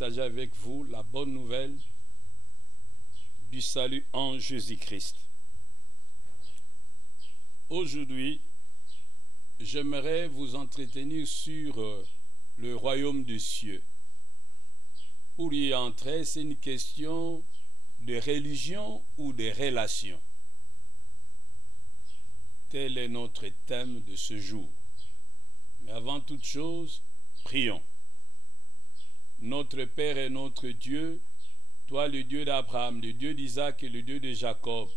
partager avec vous la bonne nouvelle du salut en Jésus-Christ. Aujourd'hui, j'aimerais vous entretenir sur le royaume des cieux. Pour y entrer, c'est une question de religion ou de relation. Tel est notre thème de ce jour. Mais avant toute chose, prions. Notre Père et notre Dieu, toi le Dieu d'Abraham, le Dieu d'Isaac et le Dieu de Jacob,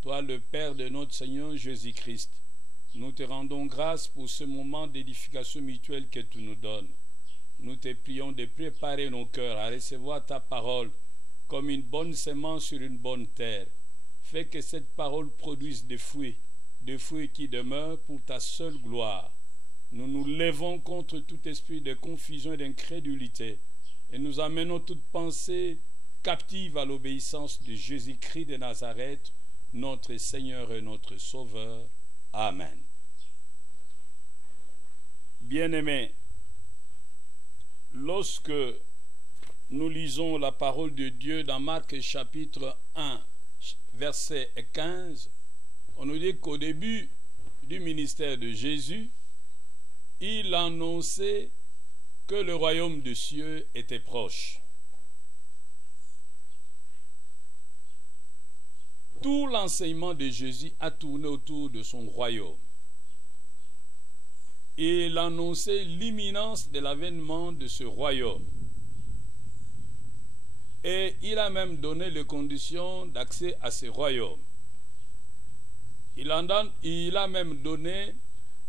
toi le Père de notre Seigneur Jésus-Christ, nous te rendons grâce pour ce moment d'édification mutuelle que tu nous donnes. Nous te prions de préparer nos cœurs à recevoir ta parole comme une bonne semence sur une bonne terre. Fais que cette parole produise des fruits qui demeurent pour ta seule gloire. Nous nous levons contre tout esprit de confusion et d'incrédulité et nous amenons toute pensée captive à l'obéissance de Jésus-Christ de Nazareth, notre Seigneur et notre Sauveur. Amen. Bien-aimés, lorsque nous lisons la parole de Dieu dans Marc chapitre 1, verset 15, on nous dit qu'au début du ministère de Jésus, il annonçait que le royaume des cieux était proche. Tout l'enseignement de Jésus a tourné autour de son royaume. Et il annonçait l'imminence de l'avènement de ce royaume. Et il a même donné les conditions d'accès à ce royaume. Il a même donné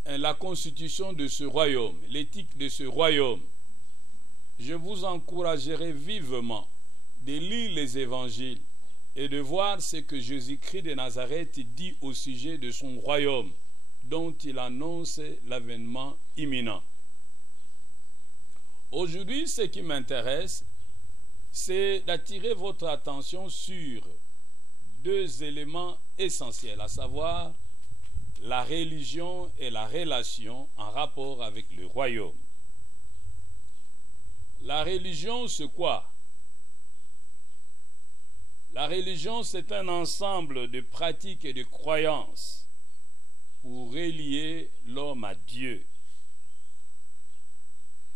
la constitution de ce royaume, l'éthique de ce royaume. Je vous encouragerai vivement de lire les évangiles et de voir ce que Jésus-Christ de Nazareth dit au sujet de son royaume, dont il annonce l'avènement imminent. Aujourd'hui, ce qui m'intéresse, c'est d'attirer votre attention sur deux éléments essentiels, à savoir la religion et la relation en rapport avec le royaume. La religion, c'est quoi? La religion, c'est un ensemble de pratiques et de croyances pour relier l'homme à Dieu.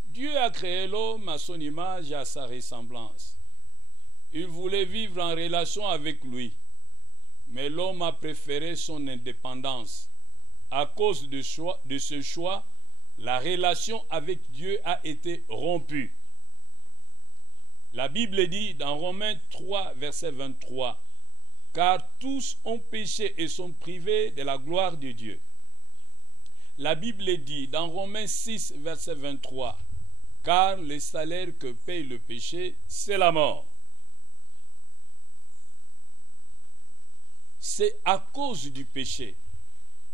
Dieu a créé l'homme à son image et à sa ressemblance. Il voulait vivre en relation avec lui, mais l'homme a préféré son indépendance. À cause de ce choix, la relation avec Dieu a été rompue. La Bible dit dans Romains 3, verset 23, « Car tous ont péché et sont privés de la gloire de Dieu. » La Bible dit dans Romains 6, verset 23, « Car le salaire que paye le péché, c'est la mort. » C'est à cause du péché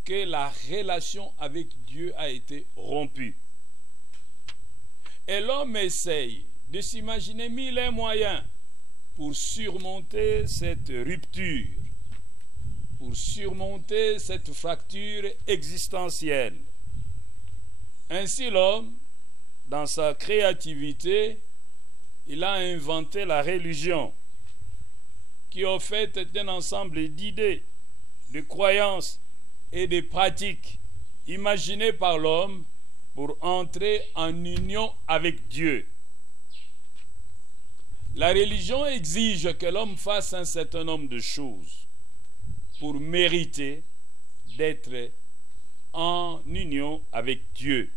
que la relation avec Dieu a été rompue. Et l'homme essaye de s'imaginer mille et un moyens pour surmonter cette rupture, pour surmonter cette fracture existentielle. Ainsi l'homme, dans sa créativité, il a inventé la religion, qui en fait est un ensemble d'idées, de croyances et de pratiques imaginées par l'homme pour entrer en union avec Dieu. La religion exige que l'homme fasse un certain nombre de choses pour mériter d'être en union avec Dieu.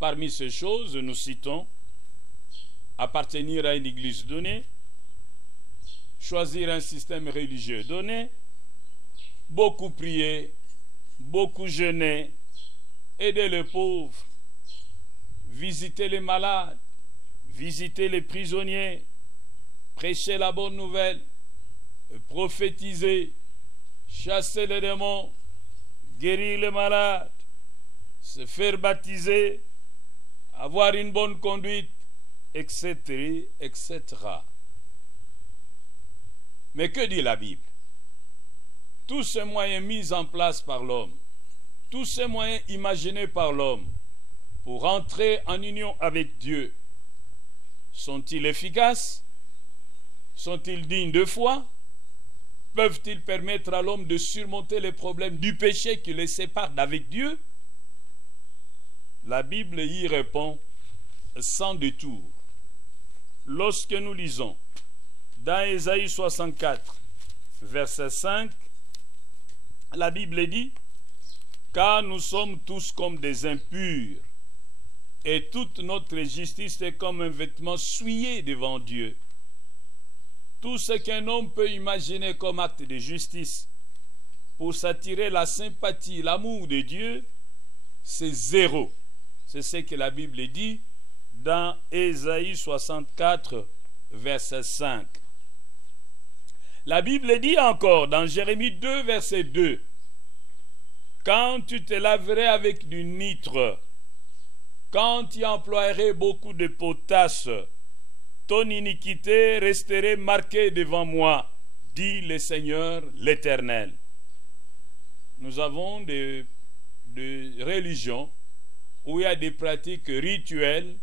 Parmi ces choses, nous citons appartenir à une église donnée, choisir un système religieux donné, beaucoup prier, beaucoup jeûner, aider les pauvres, visiter les malades, visiter les prisonniers, prêcher la bonne nouvelle, prophétiser, chasser les démons, guérir les malades, se faire baptiser, avoir une bonne conduite, etc., etc. Mais que dit la Bible? Tous ces moyens mis en place par l'homme, tous ces moyens imaginés par l'homme pour entrer en union avec Dieu sont-ils efficaces? Sont-ils dignes de foi? Peuvent-ils permettre à l'homme de surmonter les problèmes du péché qui les sépare d'avec Dieu? La Bible y répond sans détour. Lorsque nous lisons dans Ésaïe 64, verset 5, la Bible dit « Car nous sommes tous comme des impurs, et toute notre justice est comme un vêtement souillé devant Dieu. » Tout ce qu'un homme peut imaginer comme acte de justice pour s'attirer la sympathie, l'amour de Dieu, c'est zéro. C'est ce que la Bible dit dans Ésaïe 64, verset 5. La Bible dit encore dans Jérémie 2, verset 2, « Quand tu te laverais avec du nitre, quand tu emploierais beaucoup de potasse, ton iniquité resterait marquée devant moi, dit le Seigneur l'Éternel. » Nous avons des religions où il y a des pratiques rituelles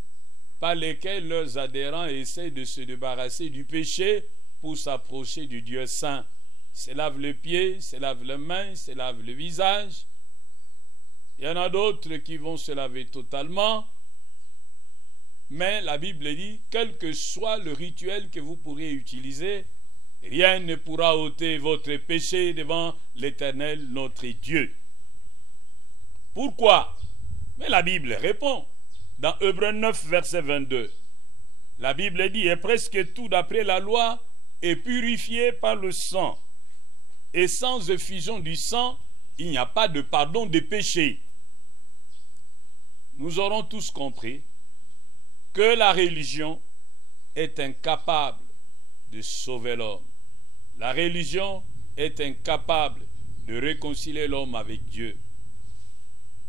par lesquelles leurs adhérents essaient de se débarrasser du péché pour s'approcher du Dieu saint. Se lavent les pieds, se lavent les mains, se lavent le visage. Il y en a d'autres qui vont se laver totalement. Mais la Bible dit, quel que soit le rituel que vous pourriez utiliser, rien ne pourra ôter votre péché devant l'Éternel, notre Dieu. Pourquoi? Mais la Bible répond dans Hébreux 9, verset 22. La Bible dit, et presque tout d'après la loi est purifié par le sang. Et sans effusion du sang, il n'y a pas de pardon des péchés. Nous aurons tous compris que la religion est incapable de sauver l'homme. La religion est incapable de réconcilier l'homme avec Dieu.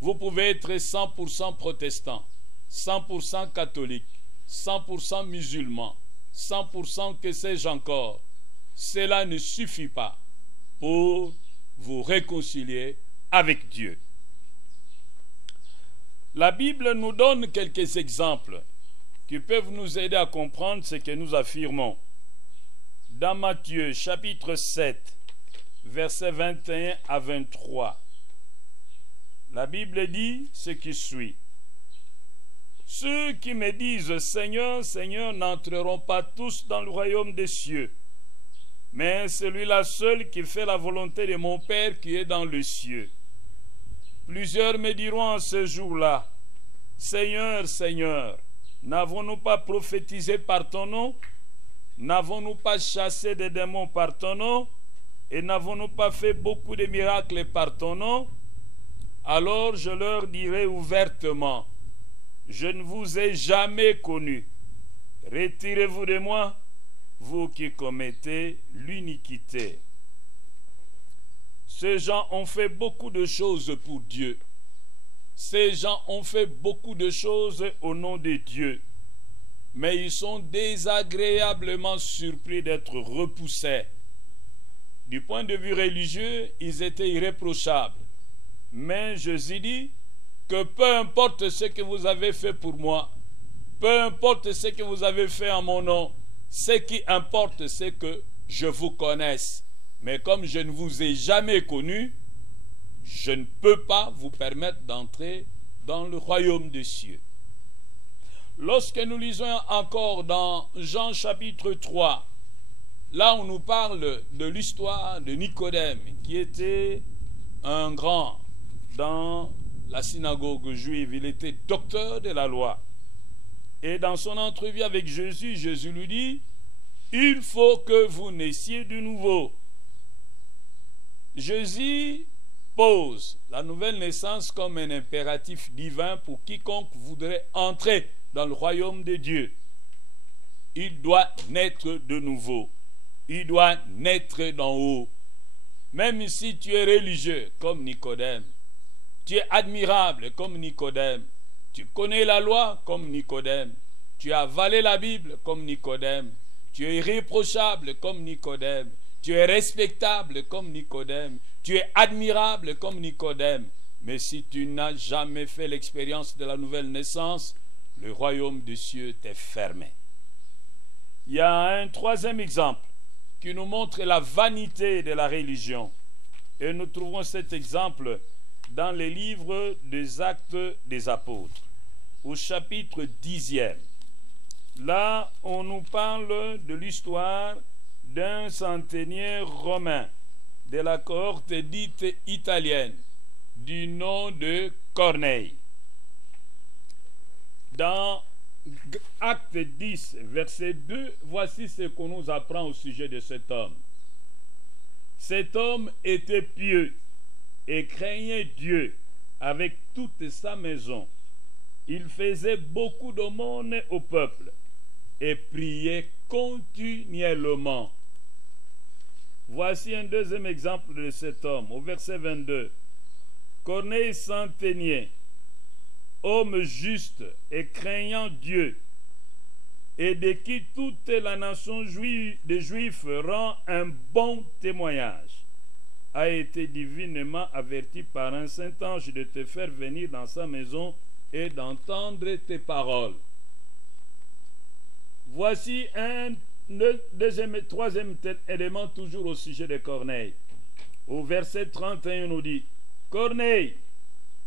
Vous pouvez être 100% protestant, 100% catholique, 100% musulman, 100% que sais-je encore. Cela ne suffit pas pour vous réconcilier avec Dieu. La Bible nous donne quelques exemples qui peuvent nous aider à comprendre ce que nous affirmons. Dans Matthieu chapitre 7, versets 21 à 23, la Bible dit ce qui suit. Ceux qui me disent Seigneur, Seigneur n'entreront pas tous dans le royaume des cieux, mais celui-là seul qui fait la volonté de mon Père qui est dans les cieux. Plusieurs me diront en ce jour-là, Seigneur, Seigneur, n'avons-nous pas prophétisé par ton nom? N'avons-nous pas chassé des démons par ton nom? Et n'avons-nous pas fait beaucoup de miracles par ton nom? Alors je leur dirai ouvertement, je ne vous ai jamais connu. Retirez-vous de moi, vous qui commettez l'iniquité. Ces gens ont fait beaucoup de choses pour Dieu. Ces gens ont fait beaucoup de choses au nom de Dieu. Mais ils sont désagréablement surpris d'être repoussés. Du point de vue religieux, ils étaient irréprochables. Mais Jésus dit que peu importe ce que vous avez fait pour moi, peu importe ce que vous avez fait en mon nom, ce qui importe, c'est que je vous connaisse. Mais comme je ne vous ai jamais connu, je ne peux pas vous permettre d'entrer dans le royaume des cieux. Lorsque nous lisons encore dans Jean chapitre 3, là on nous parle de l'histoire de Nicodème, qui était un grand dans la synagogue juive. Il était docteur de la loi. Et dans son entrevue avec Jésus, Jésus lui dit, « Il faut que vous naissiez de nouveau. » Jésus pose la nouvelle naissance comme un impératif divin pour quiconque voudrait entrer dans le royaume de Dieu. Il doit naître de nouveau. Il doit naître d'en haut. Même si tu es religieux comme Nicodème, tu es admirable comme Nicodème, tu connais la loi comme Nicodème, tu as avalé la Bible comme Nicodème, tu es irréprochable comme Nicodème, tu es respectable comme Nicodème, tu es admirable comme Nicodème. Mais si tu n'as jamais fait l'expérience de la nouvelle naissance, le royaume des cieux t'est fermé. il y a un troisième exemple qui nous montre la vanité de la religion. Et nous trouvons cet exemple dans les livres des Actes des Apôtres, au chapitre 10e. Là, on nous parle de l'histoire d'un centenier romain de la cohorte dite italienne, du nom de Corneille. Dans Acte 10, verset 2, voici ce qu'on nous apprend au sujet de cet homme. Cet homme était pieux et craignait Dieu avec toute sa maison. Il faisait beaucoup d'aumônes au peuple et priait continuellement. Voici un deuxième exemple de cet homme, au verset 22. Corneille centenier, homme juste et craignant Dieu, et de qui toute la nation des Juifs rend un bon témoignage, a été divinement averti par un saint ange de te faire venir dans sa maison et d'entendre tes paroles. Voici un deuxième et troisième élément toujours au sujet de Corneille. Au verset 31, on nous dit: Corneille,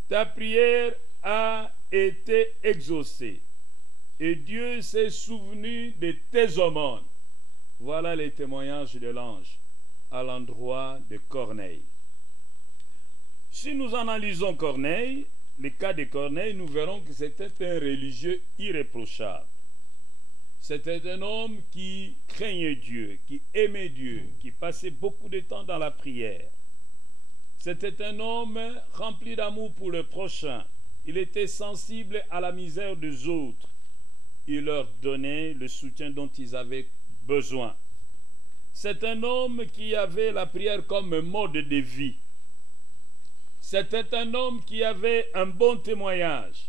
ta prière a été exaucée et Dieu s'est souvenu de tes aumônes. Voilà les témoignages de l'ange à l'endroit de Corneille. Si nous analysons Corneille, le cas de Corneille, nous verrons que c'était un religieux irréprochable. C'était un homme qui craignait Dieu, qui aimait Dieu, qui passait beaucoup de temps dans la prière. C'était un homme rempli d'amour pour le prochain. Il était sensible à la misère des autres. Il leur donnait le soutien dont ils avaient besoin. C'est un homme qui avait la prière comme un mode de vie. C'était un homme qui avait un bon témoignage.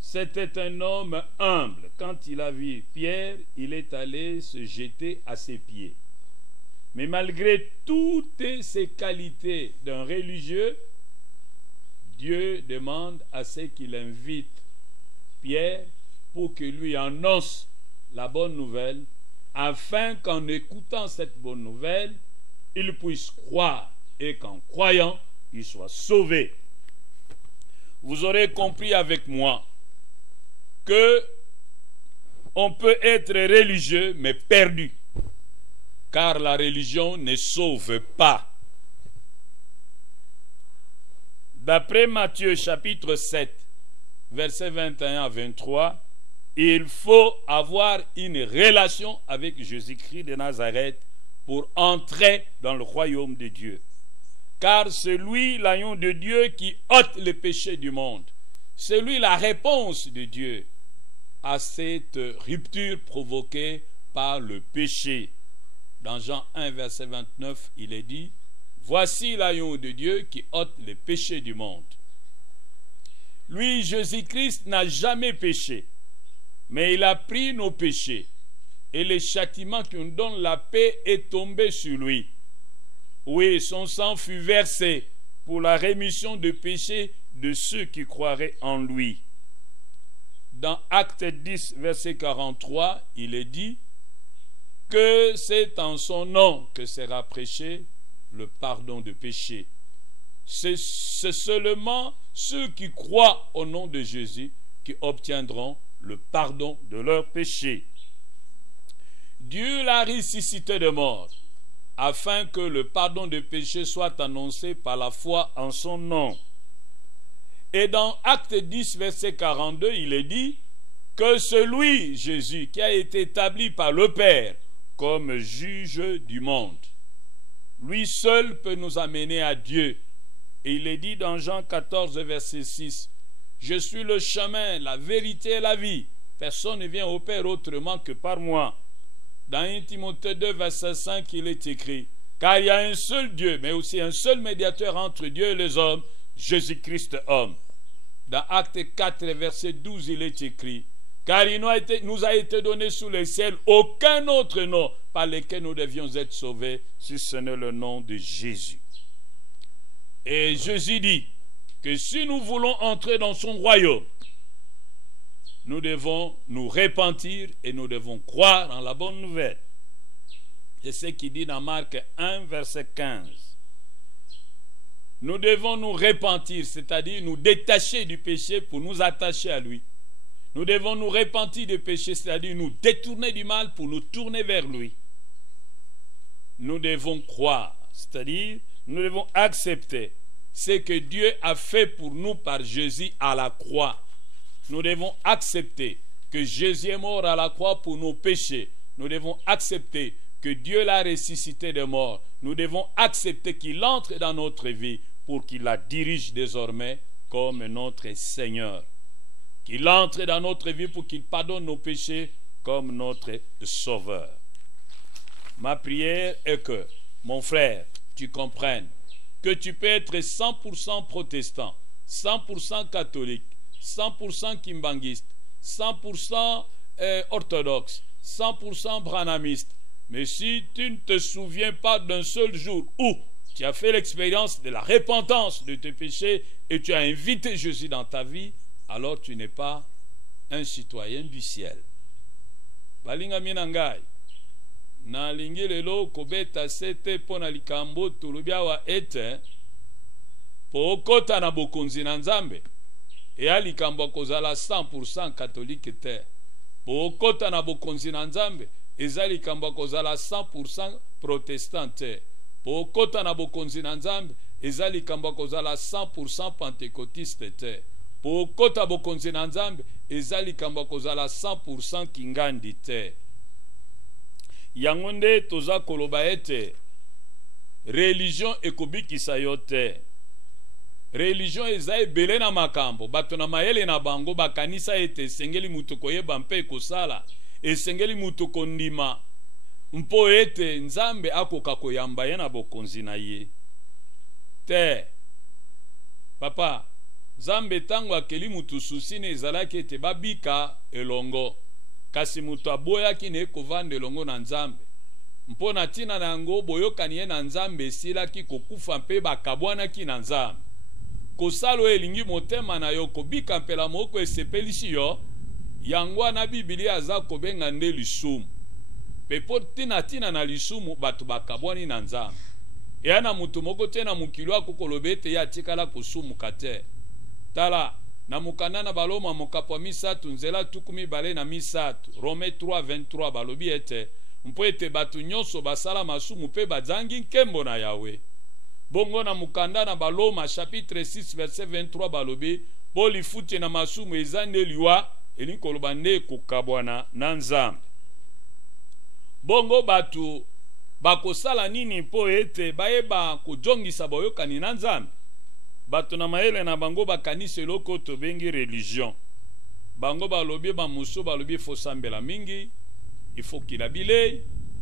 C'était un homme humble. Quand il a vu Pierre, il est allé se jeter à ses pieds. Mais malgré toutes ces qualités d'un religieux, Dieu demande à ce qu'il invite Pierre pour qu'il lui annonce la bonne nouvelle, afin qu'en écoutant cette bonne nouvelle, il puisse croire et qu'en croyant, il soit sauvé. Vous aurez compris avec moi que on peut être religieux mais perdu, car la religion ne sauve pas. D'après Matthieu chapitre 7, versets 21 à 23, il faut avoir une relation avec Jésus-Christ de Nazareth pour entrer dans le royaume de Dieu. Car c'est lui, l'agneau de Dieu, qui ôte le péché du monde. C'est lui la réponse de Dieu à cette rupture provoquée par le péché. Dans Jean 1, verset 29, il est dit: voici l'agneau de Dieu qui ôte le péché du monde. Lui, Jésus-Christ, n'a jamais péché, mais il a pris nos péchés, et le châtiment qui nous donne la paix est tombé sur lui. Oui, son sang fut versé pour la rémission des péchés de ceux qui croiraient en lui. Dans Acte 10, verset 43, il est dit que c'est en son nom que sera prêché le pardon de péché. C'est seulement ceux qui croient au nom de Jésus qui obtiendront le pardon de leurs péchés. Dieu l'a ressuscité de mort, afin que le pardon de péché soit annoncé par la foi en son nom. Et dans Acte 10, verset 42, il est dit que celui, Jésus, qui a été établi par le Père comme juge du monde, lui seul peut nous amener à Dieu. Et il est dit dans Jean 14, verset 6, « Je suis le chemin, la vérité et la vie. Personne ne vient au Père autrement que par moi. » Dans 1 Timothée 2, verset 5, il est écrit, « Car il y a un seul Dieu, mais aussi un seul médiateur entre Dieu et les hommes, Jésus-Christ homme. » Dans Acte 4, verset 12, il est écrit, « Car il nous a été donné sous le ciel aucun autre nom par lequel nous devions être sauvés, si ce n'est le nom de Jésus. » Et Jésus dit que si nous voulons entrer dans son royaume, nous devons nous repentir et nous devons croire en la bonne nouvelle. C'est ce qu'il dit dans Marc 1, verset 15. Nous devons nous repentir, c'est-à-dire nous détacher du péché pour nous attacher à lui. Nous devons nous repentir du péché, c'est-à-dire nous détourner du mal pour nous tourner vers lui. Nous devons croire, c'est-à-dire nous devons accepter ce que Dieu a fait pour nous par Jésus à la croix. Nous devons accepter que Jésus est mort à la croix pour nos péchés. Nous devons accepter que Dieu l'a ressuscité des morts. Nous devons accepter qu'il entre dans notre vie pour qu'il la dirige désormais comme notre Seigneur. Qu'il entre dans notre vie pour qu'il pardonne nos péchés comme notre Sauveur. Ma prière est que, mon frère, tu comprennes que tu peux être 100% protestant, 100% catholique, 100% kimbanguiste, 100% orthodoxe, 100% branhamiste. Mais si tu ne te souviens pas d'un seul jour où tu as fait l'expérience de la repentance de tes péchés et tu as invité Jésus dans ta vie, alors tu n'es pas un citoyen du ciel. Balinga minangai, na lingi lelo kobeta sete pona likambo tulubia wa ete po okota na bokonzi na Nzambe e ya likambo kozala 100% catholique te. Po okota na bokonzi na Nzambe eza likambo kozala 100% protestant te. Po okota na bokonzi na Nzambe eza likambo kozala 100% pentecôtiste te. Po okota bokonzi na Nzambe eza likambo kozala 100% kingandi te. Yango nde toza koloba ete religion ekobikisa yo te. Religion eza ebele na makambo, bato na mayele na bango bakanisa ete esengeli mutu koyeba mpe ekosala, esengeli mutu kondima mpo ete Nzambe akoka koyamba ye na bokonzi na ye te. Papa, Nzambe tango akeli mutu susi ne ezalaki ete babika elongo, kasi mutu aboyaki na ekovanda elongo na Nzambe. Mpo na tina na yango boyokani ye na Nzambe esilaki kokufa mpe bakabwanaki na Nzambe. Kosalo elingi motema na yo kobika mpela moko esepelisi yo, yango na Biblia aza kobenga nde lisumu. Pepo tina na lisumu batu bakabwani na Nzambe. Eya na mutu moko te na mukilo akokolobete ya tikala kosumuka te. Tala, na mukanda na baloma mokapo misatu nzela tukumi bale na misatu, Rome 3:23 balobi ete, mpo ete batu nyonso basala masumu pe bazangi nkembo na Yawe. Bongo na mukanda na baloma chapitre 6 verset 23 balobi, po lifuti na masumu ezande liwa, elinkoloba nde kokabwana na Nzambe. Bongo batu bakosala nini po ete bayeba kujongisa boyokani na Nzambe? Bato na mayele na bango bakanisi eloko tobengi religion. Bango balobi bamusu balobi fosambela mingi, ifo kila bilei,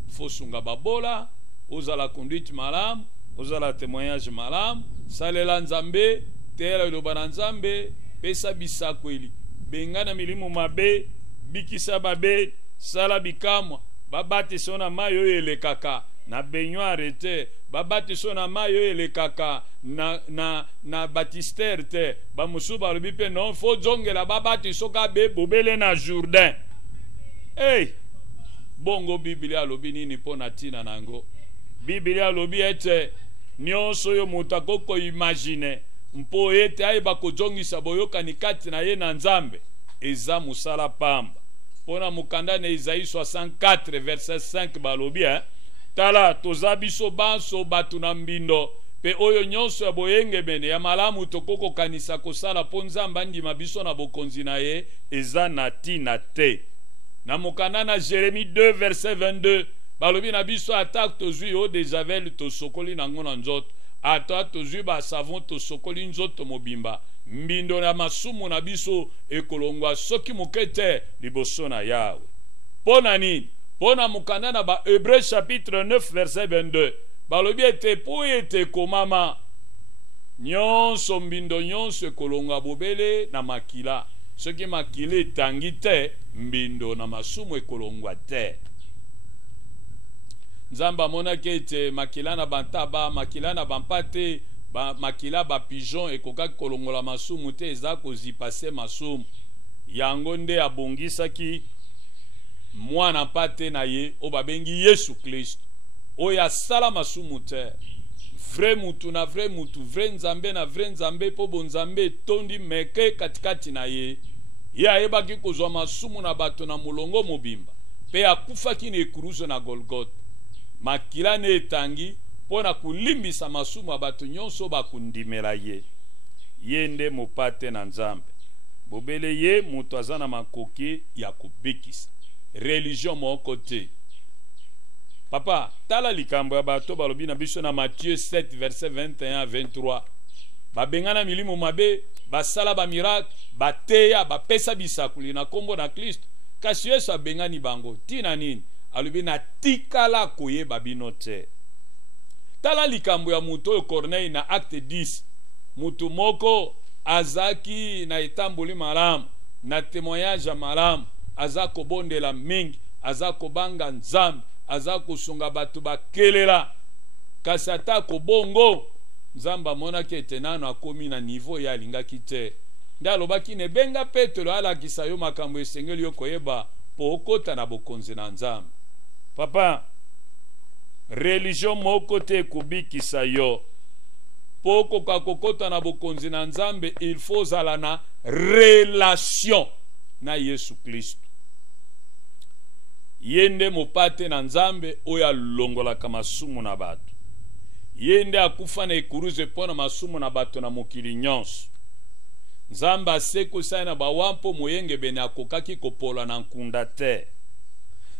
fosunga babola, ozala conduite malamu, ozala témoignage malamu, salela Nzambe, tela iloba na Nzambe, pesa bisakweli, bengana milimu mabe, bikisa babe, sala bikamwa, babati sona mayo elekaka, na baignoire te, babati sona mayo elekaka, na baptistère te, bamusu balobi pe non, fo jongela babati soka be bobele na Jourdain. Hey! Bongo Biblia lobi nini pona tina nango? Biblia lobi ete nyonso yo mutu akoko imagine mpo ete ayeba kojongisa boyokani kati na ye na Nzambe eza musala pamba. Pona mukanda na Isaïe 64 verset 5 balobi tala toza biso banso batu na mbindo pe oyo nyonso ya boyenge bene ya malamu tokoko kanisa kosala po Nzambe andima biso na bokonzi na ye eza na tina te. Na mukanda na Jérémie 2 verset 22 balobi na biso atak tozwi o de javel to sokoli nango na nzoto, ata tozwi ba savon to sokoli nzoto mobimba, mbindo na masumu na biso ekolongwa soki mokete liboso na Yawe. Pona nini? Pona mukanda na ba Hébreux chapitre 9 verset 22 balobi ete po ete komama nyonso mbindo nyonso ekolongwa bobele na makila, soki makila etangi te mbindo na masumu ekolongwa te. Nzamba monaki ete makila na bantaba, makila na bampate, makila ba pigeon ekokaki kolongola masumu te eza kozipase masumu. yango nde abongisaki mwana pate na ye o babengi Yesu Kristo oyo asala masumu te. Vrai mutu na vrai mutu, vrai nzambe na vrai nzambe, po bonzambe tondi meke katikati na ye. Ye ayebaki kozwa masumu na bato na mulongo mobimba, pe akufaki na ekuruzo na Golgotha. Makila ne etangi pona kulimbisa masumu ya bato nyonso bakundimela ye. Ye nde mopate na Nzambe. Bobele ye mutu aza na makoki ya kubikisa. Religion moko te. Papa, tala likambo ya bato balobi na biso na Matthieu 7 verset 21 à 23. Babengana milimo mabe, basala ba miracle, bateya, bapesa bisakuli na kombo na Kristo. Kasi Yesu abengani bango, tina nini? Alobi na tikala koyeba bino te. Tala likambo ya mutu oyo Corneille na acte 10. Mutu moko azaki na etamboli malamu, na témoignage ya malamu, aza kobondela mingi, aza kobanga Nzambe, aza kosunga bato bakelela. Kasi ata kobongo Nzambe amonaki ete nano akomi na niveau ya alingaki te. Nde alobaki ne benga Petelo alakisa yo makambo esengeli yo koyeba po okota na bokonzi na Nzambe. Papa, religion moko te kubikisa yo. Poko kakokota na bokonzi na Nzambe, il faut zala na relation na Yesu Kristo. Yende mopate na Nzambe oya longola masumu na bato. Yende akufa na ekuruze pona masumu na bato na mokili nyonso. Nzambe aseko sai na bawampo moyenge bene akokaki kopola na nkunda te.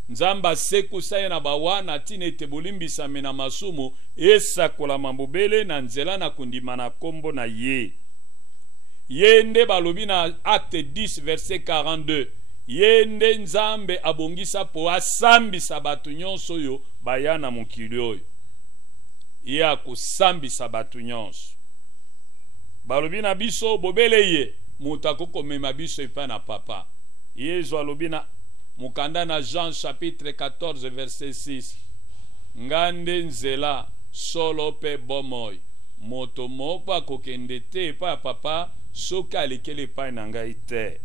Nzambe aseko sai na bawana tina ete bolimbisame na masumu esakola mambobele na nzela na kundima na kombo na ye. Yende balobi na acte 10 verset 42. Yende Nzambe abongisa po asambisa bato nyonso yo baya na mokili oyo. Ye akosambisa bato nyonso. Balobi na biso bobele ye mutu akokomema biso epai na papa. Yesu alobi na mukanda na Jean chapitre 14 verset 6. Ngande nzela solo pe bomoi. Moto moko akokende te epai ya papa soki alekele epai na ngai te.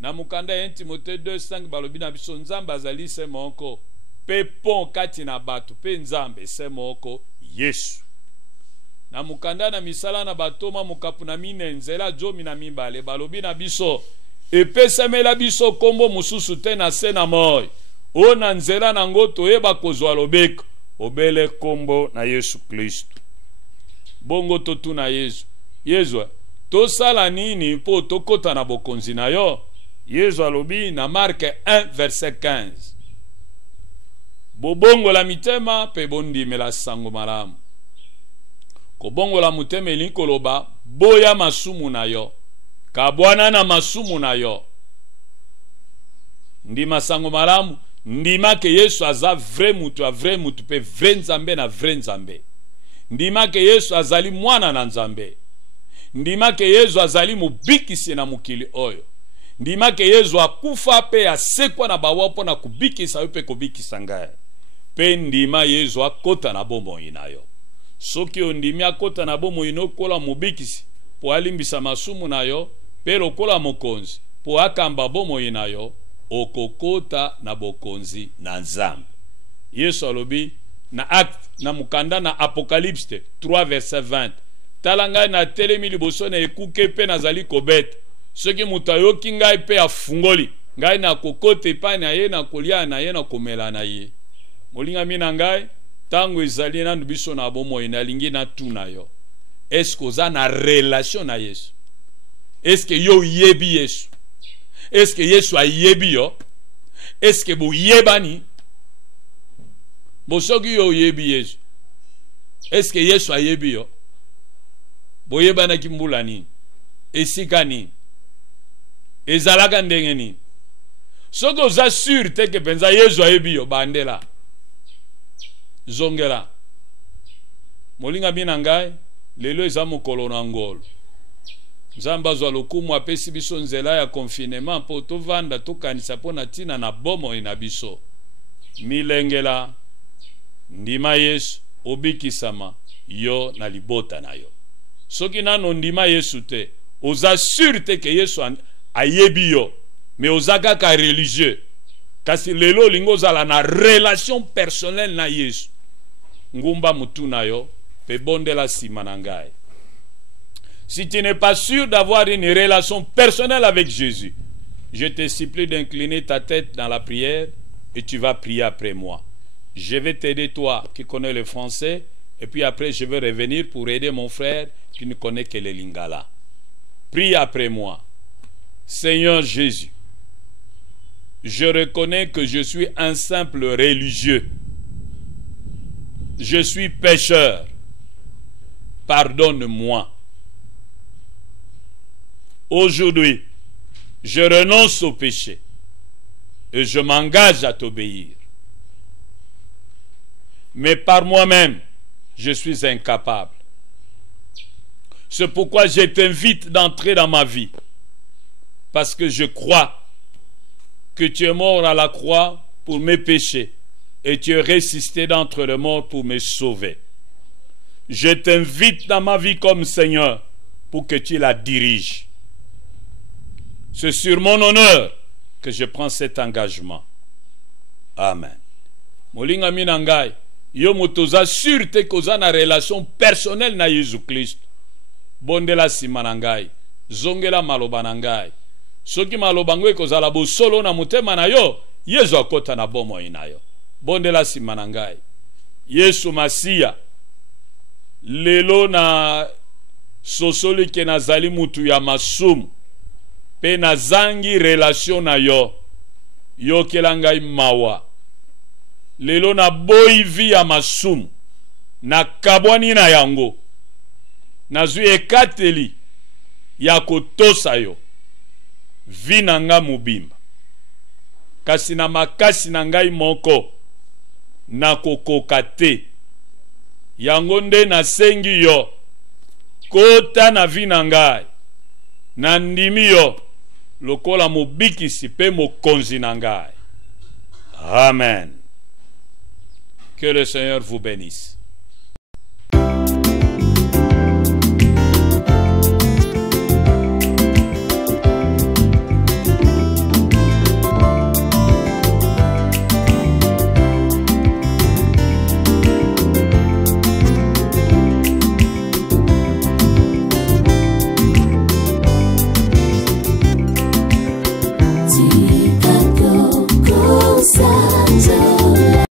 Na mukanda ya Timothée 2:5 balobi na biso Nzambe azali se moko, pe pon kati na bato pe Nzambe se moko Yesu. Na mukanda na misala na batoma mukapu na mine nzela jomi na mibale balobi na biso epesamela biso kombo mususu te na se na moi. O na nzela na ngo toyeba kozwa lobeko obele kombo na Yesu Kristo. Bongo totu na Yesu. Yesu tosala nini po tokota na bokonzi na yo? Yesu alobi na Marke 1 verset 15. Bobongo la mitema pe bondimela sango malamu. Kobongo la mutema elikoloba boya masumu na yo. Kabwana na masumu na yo. Ndima sango malamu, ndima ke Yesu aza vrai mutu pe vrai Nzambe na vrai Nzambe. Ndima ke Yesu azali mwana na Nzambe. Ndima ke Yesu azali mubikisi na mukili oyo. Ndima ke Yesu akufa pe asekwa na bawapo na kubikisa yo pe kubikisa ngai. Pe ndima Yesu akota na bomoi na yo. Soki ondimi akota na bomoi no kola mubikisi po alimbisa masumu na yo, pe lokola mokonzi po akamba bomoi na yo, okokota na bokonzi na Nzambe. Yesu alobi na acte na mukanda na Apocalypse 3 verset 20. Tala ngai na telemi liboso na ekuke pe nazali kobeta. Soki mutu ayoki ngai pe afungoli, ngai na kokota epai na ye, na kolia na ye, na komela na ye. Molingami na ngai, tango ezali nanu biso na bomoi nalingi na tuna yo. Eske oza na relation na Yesu? Eske yo yebi Yesu? Eske Yesu ayebi yo? Eske bo yebani? Bosoki yo yebi Yesu, eske Yesu ayebi yo? Bo yebana kimbula nini? Esika nini? Ezalaka ndenge nini? Soki oza sur te ke penza Yesu ayebi yo, bandela zongela. Molinga bina ngai, lelo eza mokolo na ngolo. Nzambe azwa lokumu apesi biso nzela ya confinement po tovanda tokanisa po na tina na bomoi na biso. Milengela ndima Yesu obikisama yo na libota na yo. Soki nano ndima Yesu te, oza sur te ke Yesu ayebi yo mais ozaka ka religieux kasi lelo lingo zala na relation personnelle na Yesu ngumba mutuna yo pe bondela sima na ngai. Si tu n'es pas sûr d'avoir une relation personnelle avec Jésus, je te supplie d'incliner ta tête dans la prière et tu vas prier après moi. Je vais t'aider, toi qui connais le français, et puis après je vais revenir pour aider mon frère qui ne connaît que le lingala. Prie après moi. Seigneur Jésus, je reconnais que je suis un simple religieux. Je suis pécheur. Pardonne-moi. Aujourd'hui, je renonce au péché et je m'engage à t'obéir. Mais par moi-même, je suis incapable. C'est pourquoi je t'invite d'entrer dans ma vie, parce que je crois que tu es mort à la croix pour mes péchés et tu es ressuscité d'entre les morts pour me sauver. Je t'invite dans ma vie comme Seigneur pour que tu la diriges. C'est sur mon honneur que je prends cet engagement. Amen. Molinga minangai, yo motoza sûr te koza na relation personnelle na Jésus Christ. Bondela simanangai, zongela maloba nangai. Soki maloba ngwe kozala bo solo na mutema na yo, Yesu akota na bomo inayo. Bondela simanangai. Yesu Masia, lelo na sosoli ke nazali mutu ya masumu. Pe nazangi relation na yo kelangai mawa lelo na boyi vi ya masumu na kabwani na yango nazwi ekateli ya kotosa yo vi na nga mubimba kasi na makasi na ngai moko na kokoka te yango nde nasengi yo kota na vi na ngai na ndimi yo lokola mobikisi pe mokonzi na ngai. Amen. Que le Seigneur vous bénisse.